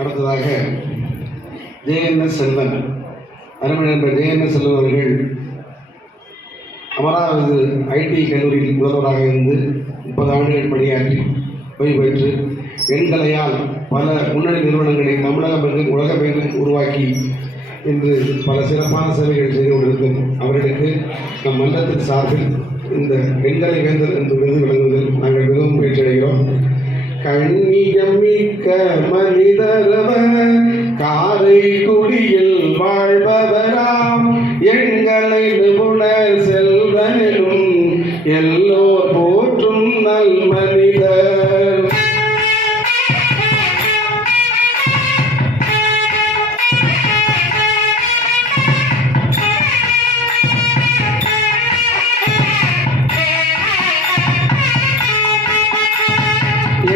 அடுத்ததாக ஜேஎன்எஸ் செல்வன், அருமை நண்பர் ஜேஎன்எஸ் செல்வன் அவர்கள் அமராவதி ஐடி கல்லூரியில் முதல்வராக இருந்து 30 ஆண்டுகள் பணியாற்றி ஓய்வு பெற்று எண்கலையால் பல முன்னணி நிறுவனங்களை தமிழக பேங்கும் உலக பேங்கும் உருவாக்கி இன்று பல சிறப்பான சேவைகள் செய்து கொண்டிருக்கும் அவர்களுக்கு நம் மன்றத்தின் சார்பில் இந்த எண்கலை வேந்தர் என்ற விருது வழங்குவதில் நாங்கள் மிகவும் மகிழ்ச்சி அடைகிறோம். கண்ணியம் மிக்க மனிதரவர் காரைக்குடியில் வாழ்பவராம் எண்களை நிபுணர் செல்வனும் எல்லோர் போற்றும் நல் மனிதர்.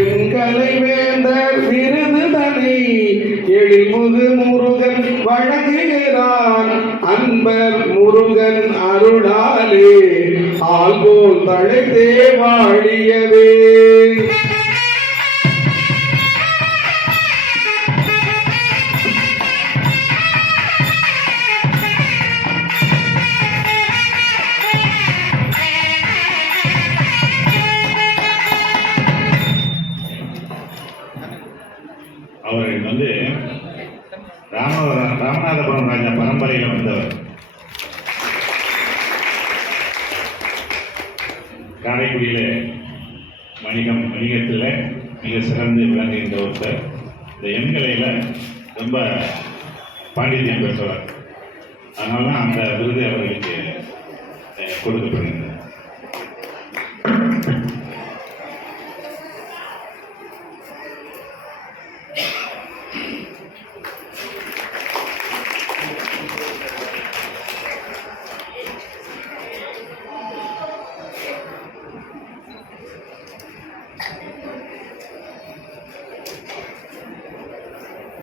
எண்கலை வேந்தர் விருதுதனை எழில்முது முருகன் வழங்குகிறான். அன்பர் முருகன் அருளாலே ஆள்போல் தழைத்தே வாழியவே. அவர்கள் ராமநாதபுரம் ராஜா பரம்பரையில் வந்தவர். காரைக்குடியில் வணிகத்தில் மிக சிறந்து விளங்குகின்ற ஒருத்தர். இந்த எண்கலையில் ரொம்ப பாண்டித்யம் பெற்றவர். அதனால தான் அந்த விருது அவர்களுக்கு கொடுக்கப்படுகிறது.